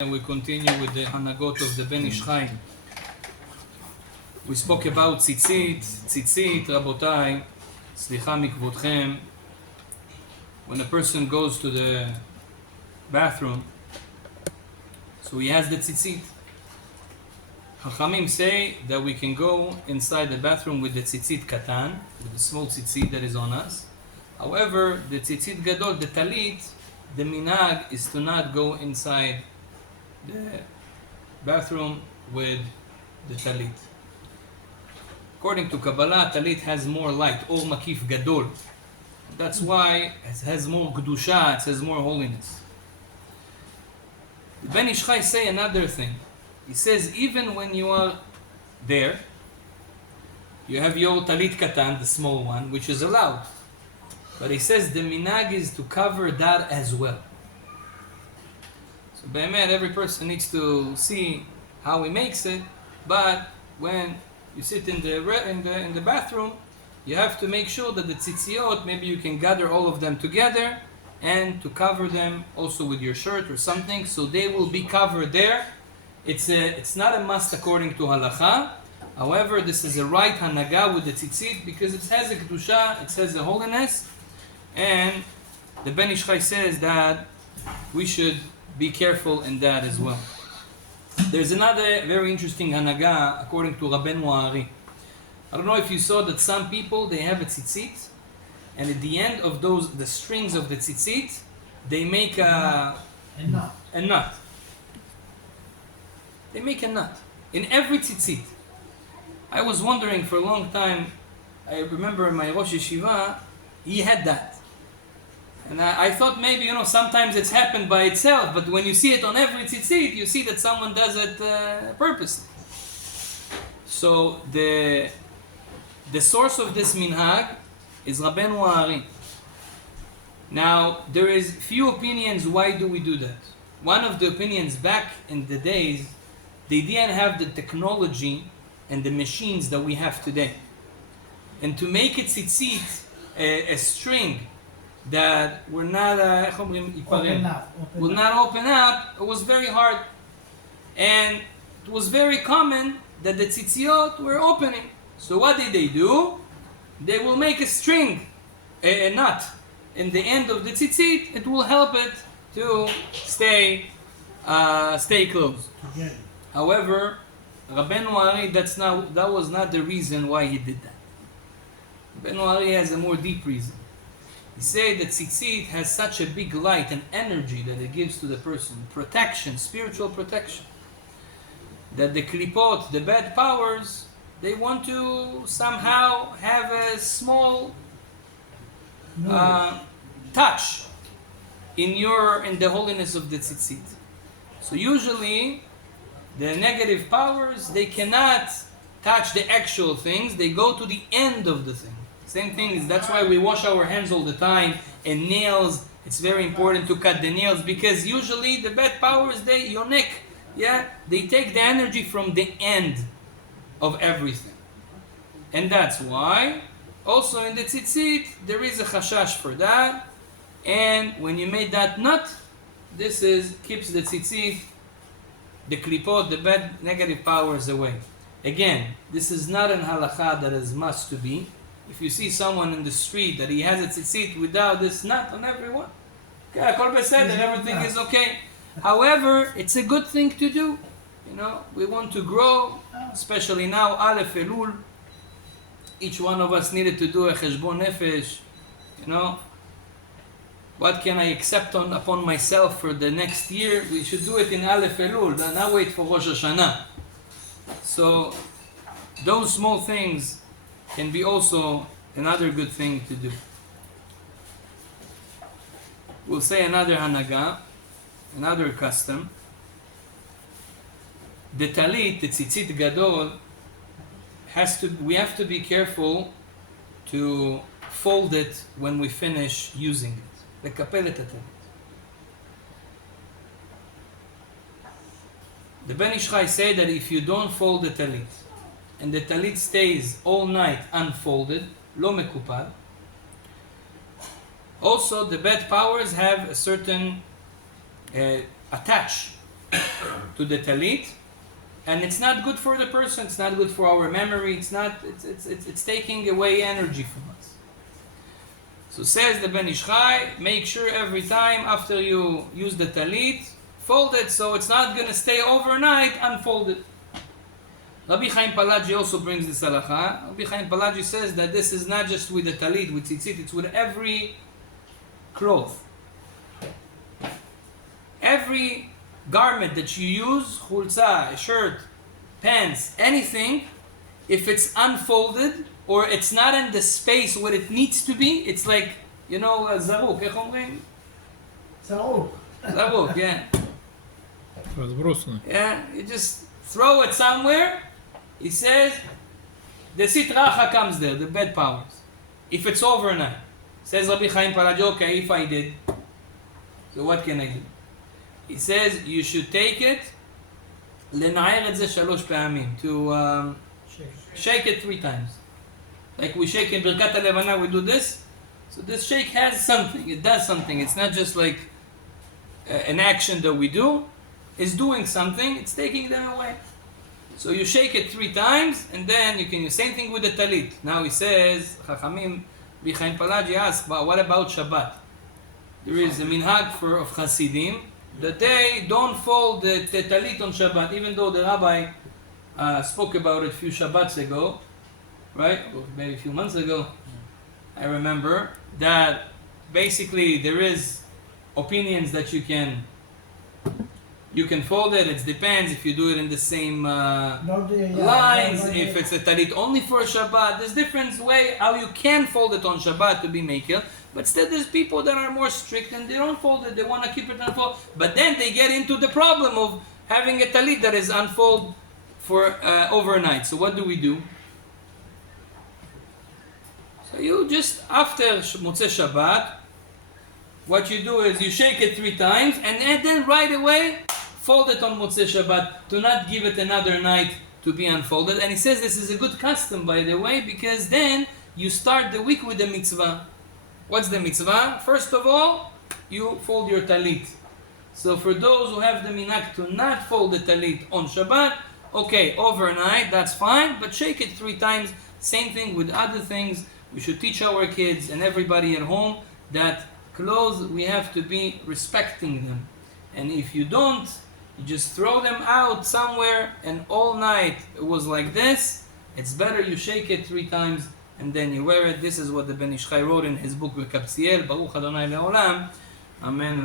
And we continue with the Hanagot of the Ben Ish Chai. We spoke about Tzitzit, Rabotai, Slicha Mikvodchem. When a person goes to the bathroom, so he has the Tzitzit. Chachamim say that we can go inside the bathroom with the Tzitzit Katan, with the small Tzitzit that is on us. However, the Tzitzit Gadol, the Tallit, the Minag is to not go inside the bathroom with the Tallit. According to Kabbalah, Tallit has more light, Or Makif Gadol. That's why it has more Kedusha, it has more holiness. Ben Ish Chai say another thing. He says even when you are there, you have your Tallit Katan, the small one, which is allowed. But he says the minag is to cover that as well. So Be'emet, every person needs to see how he makes it, but when you sit in the bathroom, you have to make sure that the tzitziot, maybe you can gather all of them together and to cover them also with your shirt or something, so they will be covered there. It's not a must according to halacha. However, this is a right hanaga with the tzitzit because it has a kedusha, it has a holiness, and the Ben Ish Chai says that we should be careful in that as well. There's another very interesting hanaga according to Rabbeinu Ari. I don't know if you saw that some people, they have a tzitzit, and at the end of the strings of the tzitzit, they make a knot. They make a knot in every tzitzit. I was wondering for a long time. I remember my Rosh Yeshiva, he had that. And I thought maybe, sometimes it's happened by itself, but when you see it on every tzitzit, you see that someone does it purposely. So the source of this minhag is Rabbeinu Ari. Now, there is few opinions why do we do that. One of the opinions back in the days, they didn't have the technology and the machines that we have today. And to make a tzitzit, a string that will not open up, it was very hard. And it was very common that the tzitziot were opening. So what did they do? They will make a string, a knot, in the end of the tzitzit. It will help it to stay closed. However, Rabbeinu Ari, that was not the reason why he did that. Rabbeinu Ari has a more deep reason. He said that tzitzit has such a big light and energy that it gives to the person, protection, spiritual protection, that the klipot, the bad powers, they want to somehow have a small touch in the holiness of the tzitzit. So usually, the negative powers, they cannot touch the actual things, they go to the end of the thing. Same thing is, that's why we wash our hands all the time, and nails, it's very important to cut the nails, because usually the bad powers, they take the energy from the end of everything. And that's why, also in the tzitzit, there is a chashash for that, and when you made that knot, this keeps the tzitzit, the klipot, the bad negative powers away. Again, this is not an halacha that is must to be. If you see someone in the street that he has a tzitzit without this knot on everyone, okay, kol beseder, everything is okay. However, it's a good thing to do. We want to grow, especially now, Aleph Elul. Each one of us needed to do a cheshbon nefesh. What can I accept upon myself for the next year? We should do it in Aleph Elul, not wait for Rosh Hashanah. So, those small things can be also another good thing to do. We'll say another hanaga, another custom. The talit, the tzitzit gadol, we have to be careful to fold it when we finish using it. Lekapelet talit. The Ben Ish Chai say that if you don't fold the talit, and the talit stays all night unfolded, lo mekupal. Also, the bad powers have a certain attach to the Tallit, and it's not good for the person, it's not good for our memory, it's taking away energy from us. So says the Ben Ish Chai, make sure every time after you use the Tallit, fold it so it's not going to stay overnight unfolded. Rabbi Chaim Palaji also brings this halacha. Rabbi Chaim Palaji says that this is not just with the Tallit, with Tzitzit, it's with every cloth. Every garment that you use, chulza, shirt, pants, anything, if it's unfolded or it's not in the space where it needs to be, it's like, zaruk, איך אומרים? Zaruk, yeah. Yeah, you just throw it somewhere. He says, the sitracha comes there, the bad powers. If it's overnight. Says Rabbi Chaim Palaji, okay, if I did, so what can I do? He says, you should take it, לנער את זה 3 פעמים, to shake it 3 times. Like we shake in Birkat HaLevana, we do this. So this shake has something, it does something. It's not just like an action that we do. It's doing something, it's taking them away. So you shake it 3 times, and then you can use same thing with the Tallit. Now he says, Chachamim, Chaim Palaji asks, well, what about Shabbat? There is a minhag of Hasidim that they don't fold the Tallit on Shabbat, even though the Rabbi spoke about it a few Shabbats ago, right? Or maybe a few months ago. I remember that basically there is opinions that you can fold it. It depends if you do it in the same lines, if it's a Tallit only for Shabbat. There's different way how you can fold it on Shabbat to be makel. But still there's people that are more strict and they don't fold it, they want to keep it unfold. But then they get into the problem of having a Tallit that is unfold for overnight. So what do? So you just, after Motzei Shabbat, what you do is you shake it 3 times and then right away fold it on Motzei Shabbat to not give it another night to be unfolded. And he says this is a good custom, by the way, because then you start the week with the mitzvah. What's the mitzvah? First of all, you fold your Tallit. So for those who have the minhag to not fold the Tallit on Shabbat, okay, overnight, that's fine, but shake it 3 times. Same thing with other things. We should teach our kids and everybody at home that clothes, we have to be respecting them. And if you don't, you just throw them out somewhere and all night it was like this, it's better you shake it 3 times and then you wear it. This is what the Ben Ish Chai wrote in his book, Baruch Adonai Le'olam. Amen.